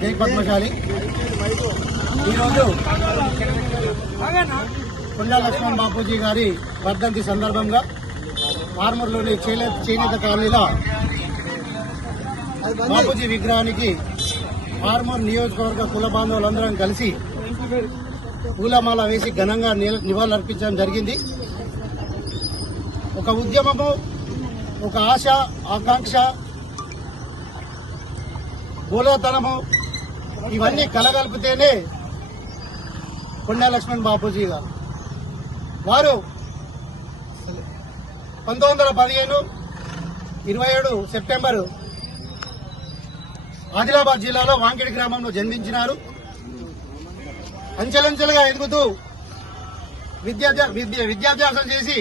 జై పద్మశాలి? ఈరోజు కొండా లక్ష్మణ్ బాపూజీ గారి వర్ధంతి సందర్భంగా ఆర్మూర్లోని చేనేత చేనేత కాలనీలో బాపూజీ విగ్రహానికి ఆర్మూర్ నియోజకవర్గ కుల బాంధవులందరం కలిసి పూలమాల వేసి ఘనంగా నిల- నివాళులర్పించడం జరిగింది. ఒక ఉద్యమము ఒక ఆశ ఆకాంక్ష కూలోతనము ఇవన్నీ కలగలిపితేనే కొండా లక్ష్మణ్ బాపూజీ గారు. వారు పంతొమ్మిది వందల పదిహేను ఇరవై ఏడు సెప్టెంబరు ఆదిలాబాద్ జిల్లాలో వాంకిడి గ్రామంలో జన్మించినారు. అంచెలంచెలుగా ఎదుగుతూ విద్యాభ్యా విద్య విద్యాభ్యాసం చేసి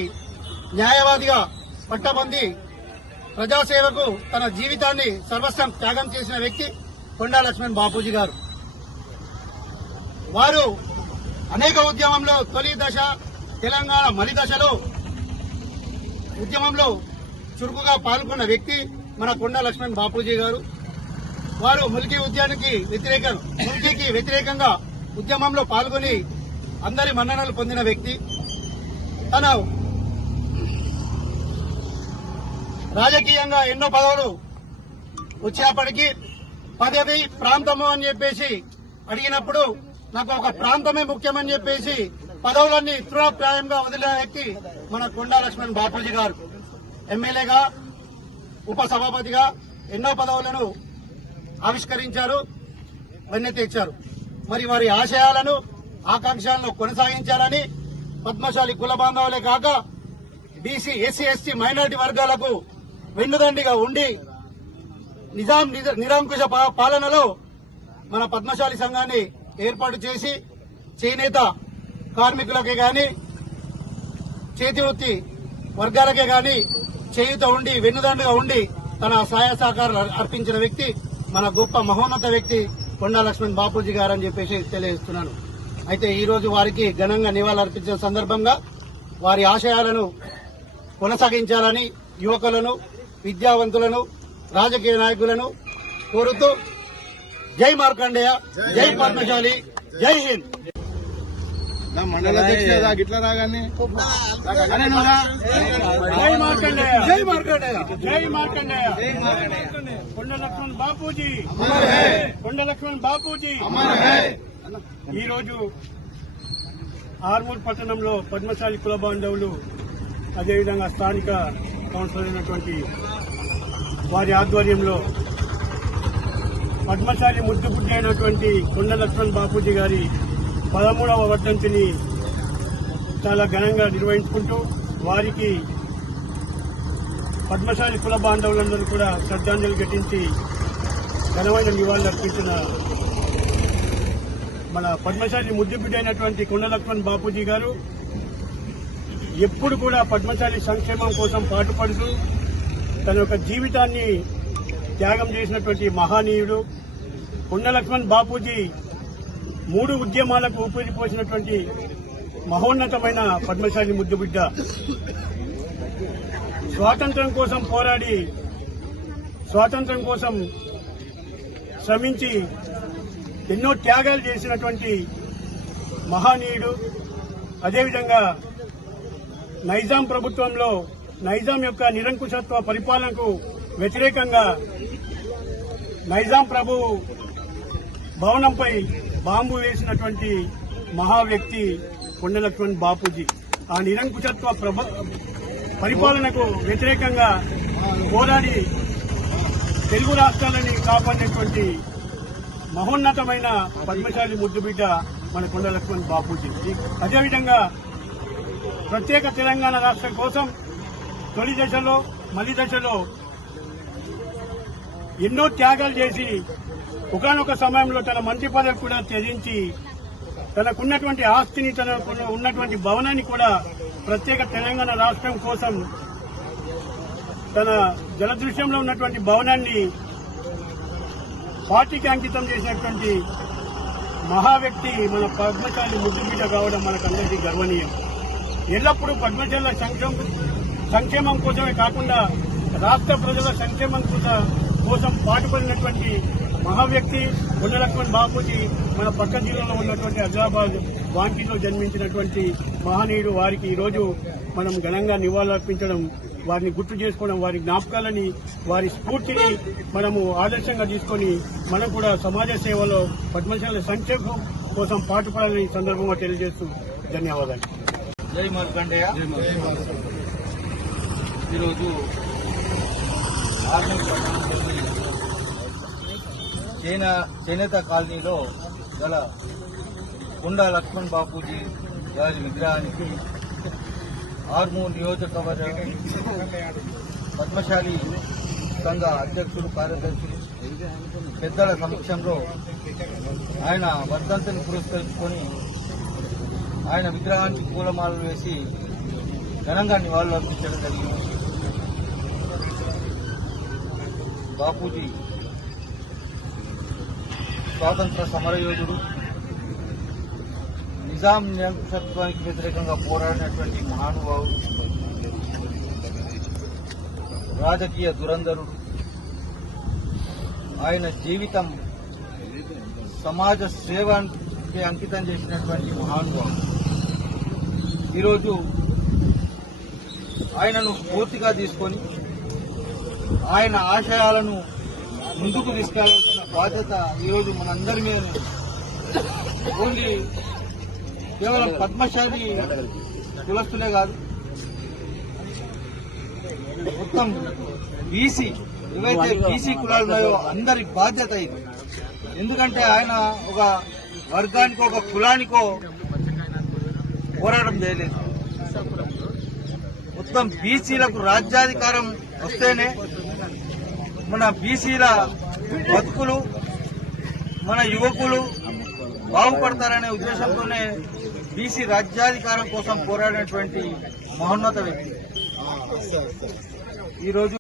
న్యాయవాదిగా పట్టబంది ప్రజాసేవకు తన జీవితాన్ని సర్వస్వం త్యాగం చేసిన వ్యక్తి కొండా లక్ష్మణ్ బాపూజీ గారు. వారు అనేక ఉద్యమంలో తొలి దశ తెలంగాణ మలి దశలో ఉద్యమంలో చురుకుగా పాల్గొన్న వ్యక్తి మన కొండ లక్ష్మణ్ బాపూజీ గారు. వారు ముల్కీ ఉద్యానికి వ్యతిరేక ముల్కీకి వ్యతిరేకంగా ఉద్యమంలో పాల్గొని అందరి మన్ననలు పొందిన వ్యక్తి. తన రాజకీయంగా ఎన్నో పదవులు వచ్చేప్పటికీ పదవి ప్రాంతము అని చెప్పేసి అడిగినప్పుడు నాకు ఒక ప్రాంతమే ముఖ్యమని చెప్పేసి పదవులన్నీ తృణప్రాయంగా వదిలిన వ్యక్తి మన కొండా లక్ష్మణ్ బాపూజీ గారు ఎమ్మెల్యేగా ఉప సభాపతిగా ఎన్నో పదవులను ఆవిష్కరించారు వన్నె తెచ్చారు మరి వారి ఆశయాలను ఆకాంక్షలను కొనసాగించాలని పద్మశాలి కుల బాంధవులే కాక బీసీ ఎస్సీ ఎస్టీ మైనారిటీ వర్గాలకు వెన్నుదండిగా ఉండి నిజాం నిజ- నిరంకుశ పాలనలో మన పద్మశాలి సంఘాన్ని ఏర్పాటు చేసి చేనేత కార్మికులకే గాని చేతివృత్తి వర్గాలకే గాని చేయుత ఉండి వెన్నుదండుగా ఉండి తన సహాయ సహకారాలు అర్పించిన వ్యక్తి మన గొప్ప మహోన్నత వ్యక్తి కొండా లక్ష్మణ్ బాపూజీ గారు అని చెప్పేసి తెలియజేస్తున్నాను. అయితే ఈ రోజు వారికి ఘనంగా నివాళులర్పించిన సందర్భంగా వారి ఆశయాలను కొనసాగించాలని యువకులను విద్యావంతులను రాజకీయ నాయకులను కోరుతూ జై మార్కండేయ జై పద్మశాలి జై హింద్. నా మండల అధ్యక్షుడు రా, గిట్ల రాగానే జై మార్కండేయ జై మార్కండేయ జై మార్కండేయ. కొండ లక్ష్మణ్ బాపూజీ. కొండ లక్ష్మణ్ బాపూజీ. ఈ రోజు ఆర్మూర్ పట్టణంలో పద్మశాలి కుల బాంధవులు అదేవిధంగా స్థానిక కౌన్సిలర్ అయినటువంటి వారి ఆధ్వర్యంలో పద్మశాలి ముద్దు అయినటువంటి కొండ లక్ష్మణ్ బాపూజీ గారి పదమూడవ వర్ధంతిని చాలా ఘనంగా నిర్వహించుకుంటూ వారికి పద్మశాలి కుల బాంధవులందరూ కూడా శ్రద్ధాంజలి ఘటించి ఘనమైన నివాళులు అర్పించిన మన పద్మశాలి ముద్దుబిడ్డ అయినటువంటి కొండ లక్ష్మణ్ బాపూజీ గారు ఎప్పుడు కూడా పద్మశాలి సంక్షేమం కోసం పాటుపడుతూ తన యొక్క జీవితాన్ని త్యాగం చేసినటువంటి మహానీయుడు కొండ లక్ష్మణ్ బాపూజీ మూడు ఉద్యమాలకు ఊపిరిపోసినటువంటి మహోన్నతమైన పద్మశాలి ముద్దుబిడ్డ. స్వాతంత్రం కోసం పోరాడి స్వాతంత్రం కోసం శ్రమించి ఎన్నో త్యాగాలు చేసినటువంటి మహానీయుడు. అదేవిధంగా నైజాం ప్రభుత్వంలో నైజాం యొక్క నిరంకుశత్వ పరిపాలనకు వ్యతిరేకంగా నైజాం ప్రభు భవనంపై బాంబు వేసినటువంటి మహా వ్యక్తి కొండ లక్ష్మణ్ బాపూజీ. ఆ నిరంకుశత్వ ప్రభ పరిపాలనకు వ్యతిరేకంగా పోరాడి తెలుగు రాష్ట్రాలని కాపాడినటువంటి మహోన్నతమైన పద్మశాలి ముద్దుబిడ్డ మన కొండ లక్ష్మణ్ బాపూజీ అదేవిధంగా ప్రత్యేక తెలంగాణ రాష్ట్రం కోసం తొలి దశలో మలి దశలో ఎన్నో త్యాగాలు చేసి ఒకనొక సమయంలో తన మంత్రి పదవి కూడా త్యజించి తనకున్నటువంటి ఆస్తిని తనకు ఉన్నటువంటి భవనాన్ని కూడా ప్రత్యేక తెలంగాణ రాష్ట్రం కోసం తన జలదృశ్యంలో ఉన్నటువంటి భవనాన్ని పార్టీకి అంకితం చేసినటువంటి మహా వ్యక్తి మన పద్మశాలి ముద్దుబిడ్డ కావడం మనకందరికీ గర్వనీయం. ఎల్లప్పుడూ పద్మశాల సంక్షేమం సంక్షేమం కోసమే కాకుండా రాష్ట్ర ప్రజల సంక్షేమం కోసం కోసం పాటుపడినటువంటి మహా వ్యక్తి గుండెలక్ష్మణ్ బాపూజీ మన పక్క జిల్లాలో ఉన్నటువంటి హైదరాబాద్ వాంకిలో జన్మించినటువంటి మహనీయుడు వారికి ఈరోజు మనం ఘనంగా నివాళులర్పించడం వారిని గుర్తు చేసుకోవడం వారి జ్ఞాపకాలని వారి స్ఫూర్తిని మనము ఆదర్శంగా తీసుకొని మనం కూడా సమాజ సేవలో పద్మశాల సంక్షేమం కోసం పాటుపడాలని ఈ సందర్భంగా తెలియజేస్తూ ధన్యవాదాలు. జై మార్కండేయ. ఈరోజు ఆర్మూర్ చేన చేనేత కాలనీలో గల కుండా లక్ష్మణ్ బాపూజీ గారి విగ్రహానికి ఆర్మూర్ నియోజకవర్గ పద్మశాలి సంఘ అధ్యక్షుడు కార్యదర్శులు పెద్దల సమక్షంలో ఆయన వర్ధంతిని పురస్కరించుకొని ఆయన విగ్రహానికి పూలమాలలు వేసి ఘనంగా నివాళులు అర్పించడం జరిగింది. బాపూజీ స్వాతంత్ర సమరయోధుడు నిజాం నియంతృత్వానికి వ్యతిరేకంగా పోరాడినటువంటి మహానుభావుడు రాజకీయ దురంధరుడు ఆయన జీవితం సమాజ సేవకి అంకితం చేసినటువంటి మహానుభావుడు. ఈరోజు ఆయనను పూర్తిగా తీసుకొని ఆయన ఆశయాలను ముందుకు తీసుకెళ్ళాల్సిన బాధ్యత ఈరోజు మనందరి మీద ఓన్లీ కేవలం పద్మశాలి కులస్తులే కాదు మొత్తం బీసీ ఏవైతే బీసీ కులాలు ఉన్నాయో అందరి బాధ్యత ఇది. ఎందుకంటే ఆయన ఒక వర్గానికో ఒక కులానికో పోరాటం చేయలేదు. మొత్తం బీసీలకు రాజ్యాధికారం వస్తేనే మన బీసీల బతుకులు మన యువకులు బాగుపడతారనే ఉద్దేశంతోనే బీసీ రాజ్యాధికారం కోసం పోరాడినటువంటి మహోన్నత వ్యక్తి. ఈరోజు